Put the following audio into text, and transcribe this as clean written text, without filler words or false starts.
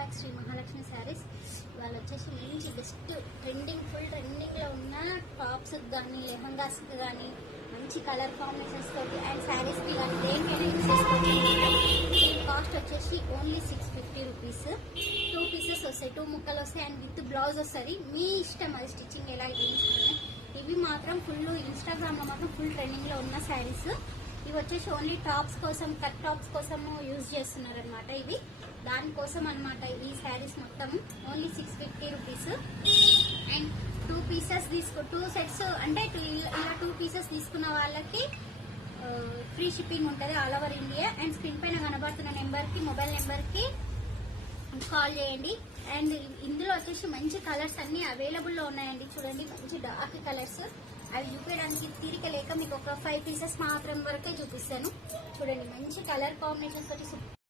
Back Shri Mahalakshmi saris. వాళ్ళు వచ్చేసి మంచి బెస్ట్ ఫుల్ ట్రెండింగ్లో ఉన్న టాప్స్ కానీ లెహంగాస్కి కానీ మంచి కలర్ కాంబినేషన్స్ తోటి అండ్ శారీస్కి కానీ దేనికైనా యూస్ చేసుకోవచ్చు. దీని కాస్ట్ వచ్చేసి ఓన్లీ 650 రూపీస్. 2 పీసెస్ వస్తాయి, 2 ముక్కలు వస్తాయి అండ్ విత్ బ్లౌజ్ వస్తుంది. మీ ఇష్టం అది స్టిచ్చింగ్ ఎలా చేయించుకున్నాయి. ఇవి మాత్రం ఫుల్ ఇన్స్టాగ్రామ్లో మాత్రం ఫుల్ ట్రెండింగ్లో ఉన్న శారీస్. ఇవి వచ్చేసి ఓన్లీ టాప్స్ కోసం, కట్ టాప్స్ కోసం యూజ్ చేస్తున్నారు అనమాట. ఇవి దానికోసం అనమాట. ఈ శారీస్ మొత్తం only 650 rupees. And 2 pieces 2 sets అంటే ఇలా 2 పీసెస్ తీసుకున్న వాళ్ళకి ఫ్రీ షిప్పింగ్ ఉంటుంది all over India. And screen పైన కనబడుతున్న నెంబర్కి, మొబైల్ నెంబర్కి కాల్ చేయండి. అండ్ ఇందులో వచ్చేసి మంచి కలర్స్ అన్ని అవైలబుల్లో ఉన్నాయండి. చూడండి మంచి డార్క్ కలర్స్. అవి చూపించడానికి తీరిక లేక మీకు ఒక 5 పీసెస్ మాత్రం వరకే చూపిస్తాను. చూడండి మంచి కలర్ కాంబినేషన్స్ తోటి